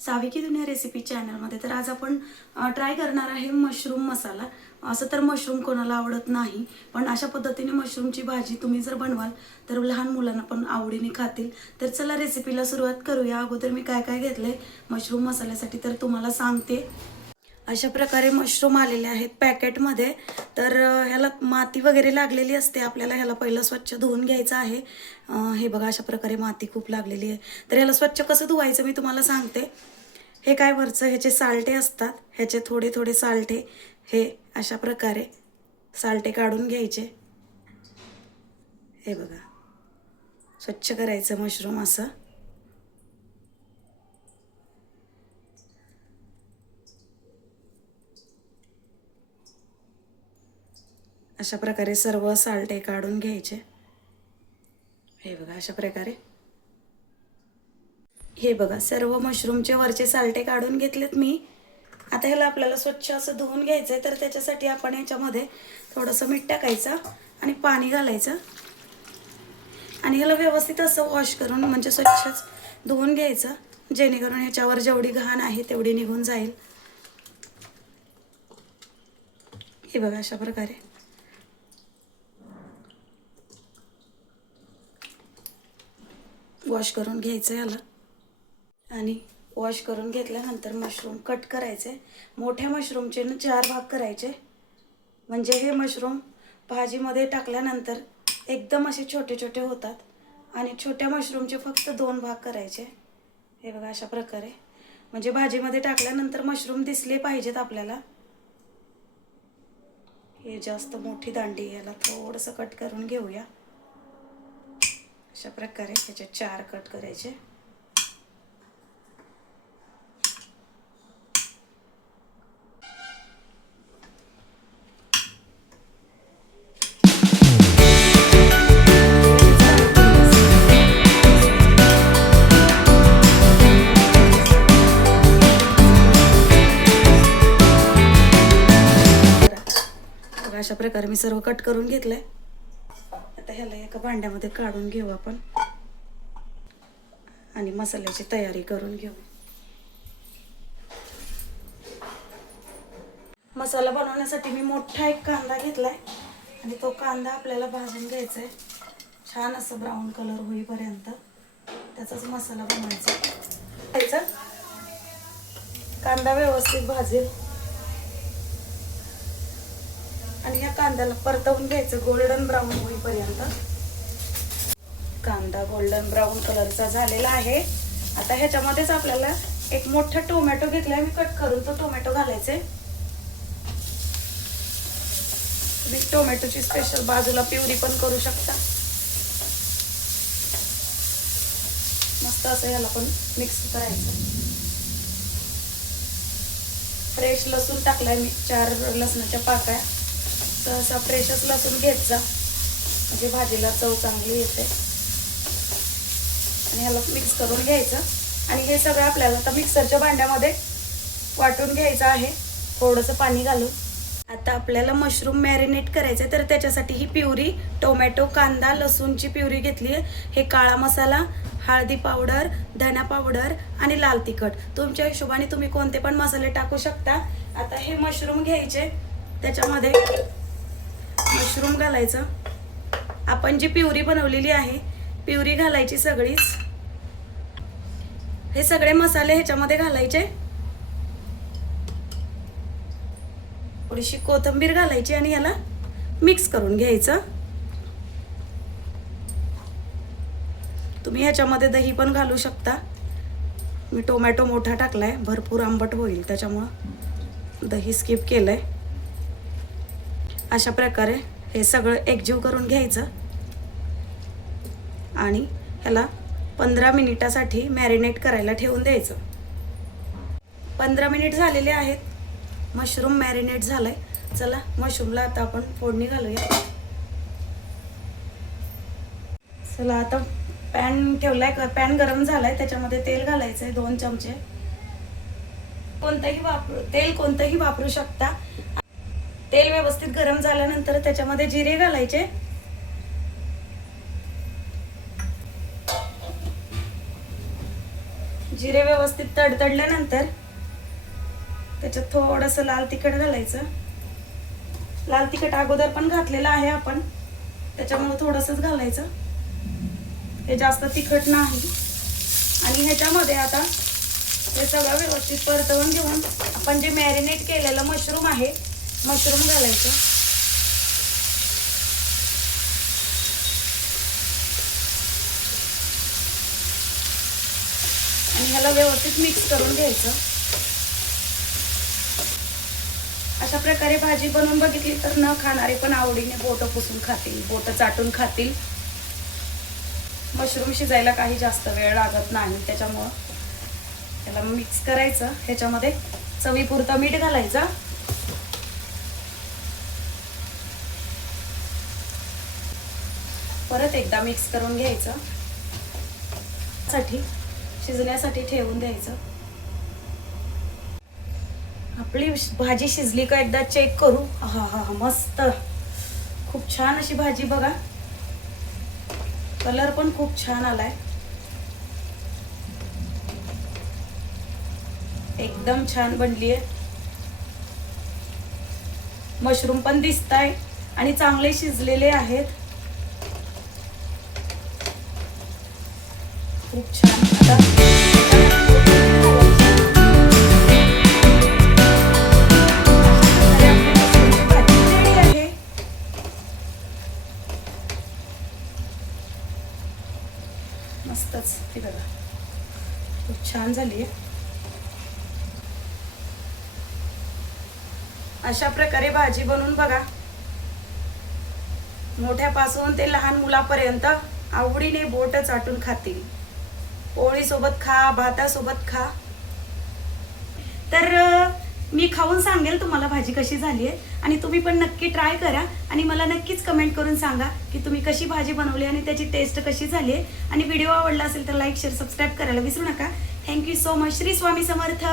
सावी की दुनिया रेसिपी चॅनलमध्ये तर आज आपण ट्राय करणार आहे मशरूम मसाला असं तर मशरूम कोणाला आवडत नाही पण अशा पद्धतीने मशरूमची भाजी तुम्ही जर बनवाल तर लहान मुलांना पण आवडीने खातील. तर चला रेसिपीला सुरुवात करूया. अगोदर मी काय काय घेतलंय मशरूम मसाल्यासाठी तर तुम्हाला सांगते. अशा प्रकारे मशरूम आलेले आहेत पॅकेटमध्ये तर ह्याला माती वगैरे लागलेली असते. आपल्याला ह्याला पहिलं स्वच्छ धुवून घ्यायचं आहे. हे बघा अशा प्रकारे माती खूप लागलेली आहे. तर ह्याला स्वच्छ कसं धुवायचं मी तुम्हाला सांगते. हे काय वरचं ह्याचे सालटे असतात. ह्याचे थोडे थोडे सालटे. हे अशा प्रकारे सालटे काढून घ्यायचे. हे बघा. स्वच्छ करायचं मशरूम असं. अशा प्रकारे सर्व सालटे काढून घ्यायचे. हे बघा अशा प्रकारे हे बघा सर्व मशरूमचे वरचे साल्टे काढून घेतलेत मी. आता ह्याला आपल्याला स्वच्छ असं धुवून घ्यायचं आहे तर त्याच्यासाठी आपण याच्यामध्ये थोडंसं मीठ टाकायचं आणि पाणी घालायचं. आणि ह्याला व्यवस्थित असं वॉश करून म्हणजे स्वच्छच धुवून घ्यायचं. जेणेकरून ह्याच्यावर जेवढी घाण आहे तेवढी निघून जाईल. हे बघा अशा प्रकारे वॉश करून घ्यायचं याला. आणि वॉश करून घेतल्यानंतर मशरूम कट करायचे. मोठ्या मशरूमचे ना चार भाग करायचे. म्हणजे हे मशरूम भाजीमध्ये टाकल्यानंतर एकदम असे छोटे छोटे होतात. आणि छोट्या मशरूमचे फक्त दोन भाग करायचे. हे बघा अशा प्रकारे. म्हणजे भाजीमध्ये टाकल्यानंतर मशरूम दिसले पाहिजेत आपल्याला. हे जास्त मोठी दांडी याला थोडंसं कट करून घेऊया. अशा प्रकारे ह्याचे चार कट करायचे. अशा प्रकारे मी सर्व कट करून घेतलंय. आता ह्याला एका भांड्यामध्ये काढून घेऊ आपण. आणि मसाल्याची तयारी करून घेऊ. मसाला बनवण्यासाठी मी मोठा एक कांदा घेतलाय. आणि तो कांदा आपल्याला भाजून घ्यायचा आहे छान असं ब्राऊन कलर होईपर्यंत त्याचाच मसाला बनवायचा. कांदा व्यवस्थित भाजेल. आणि या कांद्याला परतवून घ्यायचं गोल्डन ब्राऊन होईपर्यंत. कांदा गोल्डन ब्राऊन कलरचा झालेला आहे. आता ह्याच्यामध्येच आपल्याला एक मोठा टोमॅटो घेतलाय. मी कट करून तो टोमॅटो घालायचे. तुम्ही टोमॅटोची स्पेशल बाजूला प्युरी पण करू शकता. मस्त असं याला पण मिक्स करायचं. फ्रेश लसूण टाकलाय मी चार लसणाच्या पाकळ्या. असा फ्रेशच लसूण घेत जा. म्हणजे भाजीला चव चांगली येते. आणि ह्याला मिक्स करून घ्यायचं. आणि हे सगळं आपल्याला आता मिक्सरच्या भांड्यामध्ये वाटून घ्यायचं आहे. थोडंसं पाणी घालून. आता आपल्याला मशरूम मॅरिनेट करायचं आहे तर त्याच्यासाठी ही प्युरी टोमॅटो कांदा लसूणची प्युरी घेतली आहे. हे काळा मसाला हळदी पावडर धना पावडर आणि लाल तिखट. तुमच्या हिशोबाने तुम्ही कोणते पण मसाले टाकू शकता. आता हे मशरूम घ्यायचे. त्याच्यामध्ये मशरूम घालायचं. आपण जी पिवरी बनवलेली आहे पिवरी घालायची सगळीच. हे सगळे मसाले ह्याच्यामध्ये घालायचे. थोडीशी कोथिंबीर घालायची आणि याला मिक्स करून घ्यायचं. तुम्ही ह्याच्यामध्ये दही पण घालू शकता. मी टोमॅटो मोठा टाकलाय भरपूर आंबट होईल त्याच्यामुळं. दही स्किप केलंय. अशा प्रकारे हे सगळं एकजीव करून घ्यायचं. आणि ह्याला पंधरा मिनिटासाठी मॅरिनेट करायला ठेवून द्यायचं. पंधरा मिनिट झालेले आहेत. मशरूम मॅरिनेट झालंय. चला मशरूमला आता आपण फोडणी घालूया. चला आता पॅन ठेवलाय. पॅन गरम झालाय. त्याच्यामध्ये तेल घालायचंय दोन चमचे. कोणतंही वापरू तेल कोणतंही वापरू शकता. तेल व्यवस्थित गरम झाल्यानंतर त्याच्यामध्ये जिरे घालायचे. जिरे व्यवस्थित तडतडल्यानंतर त्याच्यात थोडंसं लाल तिखट घालायचं. लाल तिखट अगोदर पण घातलेलं आहे आपण. त्याच्यामुळे थोडंसंच घालायचं. हे जास्त तिखट नाही. आणि ह्याच्यामध्ये आता हे सगळं व्यवस्थित परतवून घेऊन आपण जे मॅरिनेट केलेलं मशरूम आहे मशरूम घालायचं. आणि ह्याला व्यवस्थित मिक्स करून घ्यायचं. अशा प्रकारे भाजी बनवून बघितली तर न खाणारे पण आवडीने बोट पुसून खातील बोट चाटून खातील. मशरूम शिजायला काही जास्त वेळ लागत नाही त्याच्यामुळं त्याला मिक्स करायचं. ह्याच्यामध्ये चवीपुरतं मीठ घालायचं. परत एकदा मिक्स करून घ्यायचं. साठी शिजण्यासाठी ठेवून द्यायचं. आपली भाजी शिजली का एकदा चेक करू. हा हा हा मस्त. खूप छान अशी भाजी बघा. कलर पण खूप छान आलाय. एकदम छान बनली आहे मशरूम पण दिसत आहे आणि चांगले शिजलेले आहेत. खूप छान आता मस्तच ती बघा. खूप छान झाली आहे अशा प्रकारे भाजी बनवून बघा. मोठ्यापासून ते लहान मुलापर्यंत आवडीने बोट चाटून खातील. पोळीसोबत खा भातासोबत खा. तर मी खाऊन सांगेल तुम्हाला भाजी कशी झाली आहे आणि तुम्ही पण नक्की ट्राय करा आणि मला नक्कीच कमेंट करून सांगा की तुम्ही कशी भाजी बनवली आणि त्याची टेस्ट कशी झाली आहे. आणि व्हिडिओ आवडला असेल तर लाईक शेअर सबस्क्राईब करायला विसरू नका. Thank you so much Shri Swami Samarth.